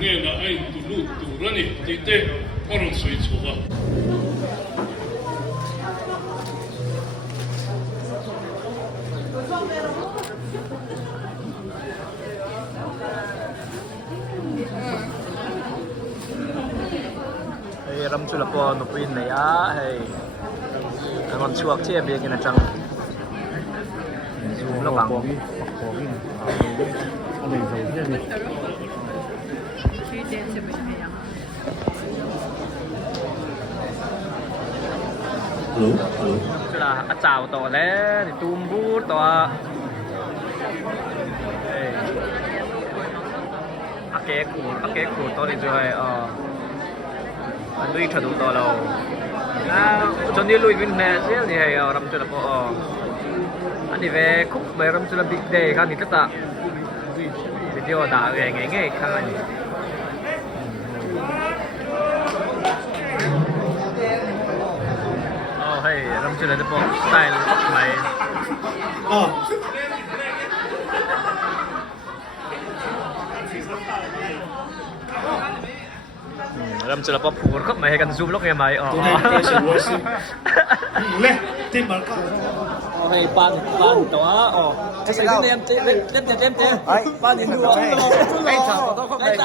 nghe là ai tụ lụ tụ ra nè thì tê có rong suy chỗ à hey ram chu la po no pin nei a hey ngon chuak che be kin chang zoom lo bang là à chào to lẽ thì tum bút to à kế cụ to thì rồi lui thật đủ to đâu cho nên lui bên này chứ thì hay làm cho là có anh đi về khúc về làm cho là big day kan thì tất cả video đã về nghe nghe khăn là hey, làm cho là cái bộ style này làm cho là bộ phù hợp mày hay cần zoom lúc nghe mày lên tìm bảo cả hay pan đó cái gì đấy em tem ai pan đến đua anh chào tao không đây